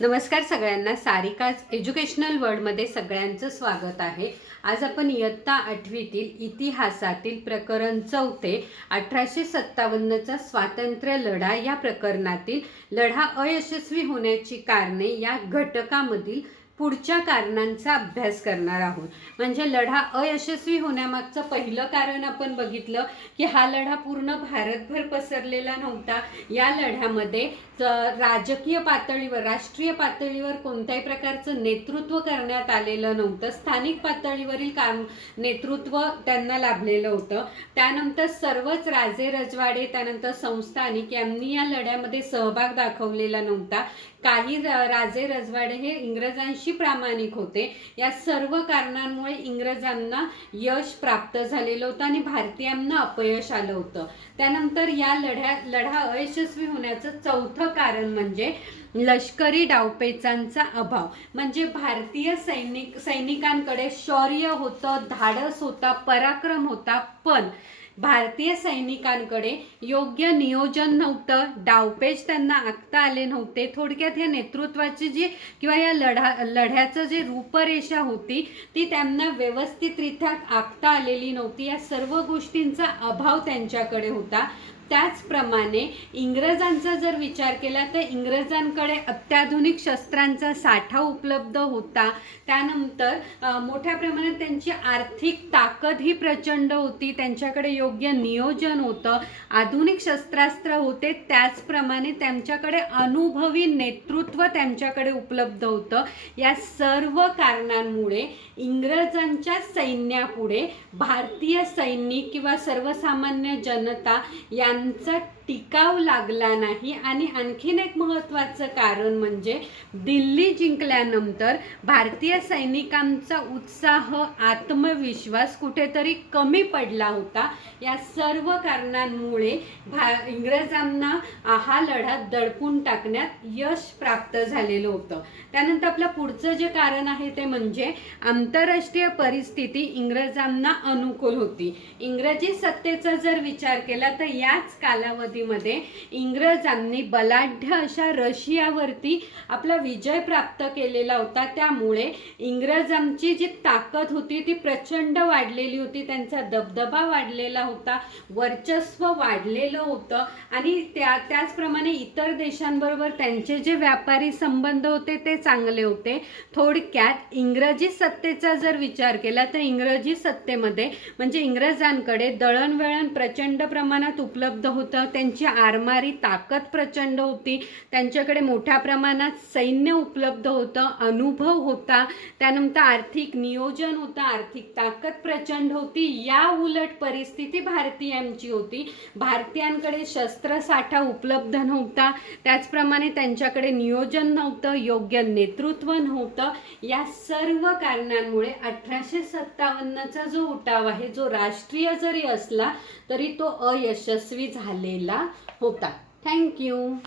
नमस्कार सगळ्यांना, सारिकाच एज्युकेशनल वर्ल्डमध्ये सगळ्यांचं स्वागत आहे। आज आपण इयत्ता 8वीतील इतिहासातील प्रकरण 4 1857चा स्वातंत्र्य लढा या प्रकरणातील लढा अयशस्वी होण्याची कारणे या घटकामधील पुढच्या कारणांचा अभ्यास करणार आहोत। म्हणजे लढा अयशस्वी होण्यामागचं पहिलं कारण आपण बघितलं की हा लढा पूर्ण भारतभर पसरलेला नव्हता। या लढ्यामध्ये राजकीय पातळीवर, राष्ट्रीय पातळीवर कोणत्याही प्रकारचं नेतृत्व करण्यात आलेलं नव्हतं। स्थानिक पातळीवरील काम नेतृत्व त्यांना लाभलेलं होतं। त्यानंतर सर्वच राजे रजवाडे, त्यानंतर संस्थानिक यांनी या लढ्यामध्ये सहभाग दाखवलेला नव्हता। काही राजे रजवाडे हे इंग्रजांशी प्रामाणिक होते। या सर्व कारणांमुळे इंग्रजांना यश प्राप्त झालेलं होतं आणि भारतीयांना अपयश आलं होतं। त्यानंतर या लढा अयशस्वी होण्याचं चौथं कारण म्हणजे लष्करी डावपेचांचा अभाव। म्हणजे भारतीय सैनिकांकडे शौर्य होतं, धाडस होता, पराक्रम होता, पण भारतीय सैनिकांकडे योग्य नियोजन नव्हतं, डावपेच त्यांना आखता आले नव्हते। थोडक्यात या नेतृत्वाची जी किंवा या लढ्याचं जे रूपरेषा होती ती त्यांना व्यवस्थितरित्या आखता आलेली नव्हती। या सर्व गोष्टींचा अभाव त्यांच्याकडे होता। त्याचप्रमाणे इंग्रजांचा जर विचार केला तर इंग्रजांकडे अत्याधुनिक शस्त्रांचा साठा उपलब्ध होता। त्यानंतर मोठ्या प्रमाणात त्यांची आर्थिक ताकद ही प्रचंड होती, त्यांच्याकडे योग्य नियोजन होतं, आधुनिक शस्त्रास्त्र होते। त्याचप्रमाणे त्यांच्याकडे अनुभवी नेतृत्व त्यांच्याकडे उपलब्ध होतं। या सर्व कारणांमुळे इंग्रजांच्या सैन्यापुढे भारतीय सैनिक किंवा सर्वसामान्य जनता यांचा टिकाव लागला नाही। आणि आणखीन एक महत्त्वाचं कारण म्हणजे दिल्ली जिंकल्यानंतर भारतीय सैनिकांचा उत्साह, आत्मविश्वास कुठेतरी कमी पडला होता। या सर्व कारणांमुळे इंग्रजांना हा लढा दडपून टाकण्यात यश प्राप्त झालेलं होतं। त्यानंतर आपलं पुढचं जे कारण आहे ते म्हणजे आंतरराष्ट्रीय परिस्थिती इंग्रजांना अनुकूल होती। इंग्रजी सत्तेचा जर विचार केला तर याच कालावधीमध्ये इंग्रजांनी बलाढ्य अशा रशियावरती आपला विजय प्राप्त केलेला होता। त्यामुळे इंग्रजांची जी ताकद होती ती प्रचंड वाढलेली होती, त्यांचा दबदबा वाढलेला होता, वर्चस्व वाढलेलं होतं आणि त्याचप्रमाणे इतर देशांबरोबर त्यांचे जे व्यापारी संबंध होते ते चांगले होते। थोडक्यात इंग्रजी सत्तेचा जर विचार केला तर इंग्रजी सत्तेमध्ये म्हणजे इंग्रजांकडे दळणवळण प्रचंड प्रमाणात उपलब्ध होतं, त्यांची आरमारी ताकद प्रचंड होती, त्यांच्याकडे मोठ्या प्रमाणात सैन्य उपलब्ध होतं, अनुभव होता, त्यानंतर आर्थिक नियोजन होतं, आर्थिक ताकद प्रचंड होती। या उलट परिस्थिती भारतीयांची होती। भारतीयांकडे शस्त्रसाठा उपलब्ध नव्हता, त्याचप्रमाणे त्यांच्याकडे नियोजन नव्हतं, योग्य नेतृत्व नव्हतं। या सर्व कारणांमुळे 1857चा जो उठाव आहे जो राष्ट्रीय जरी असला तरी तो अयशस्वी झालेला होता। थँक्यू।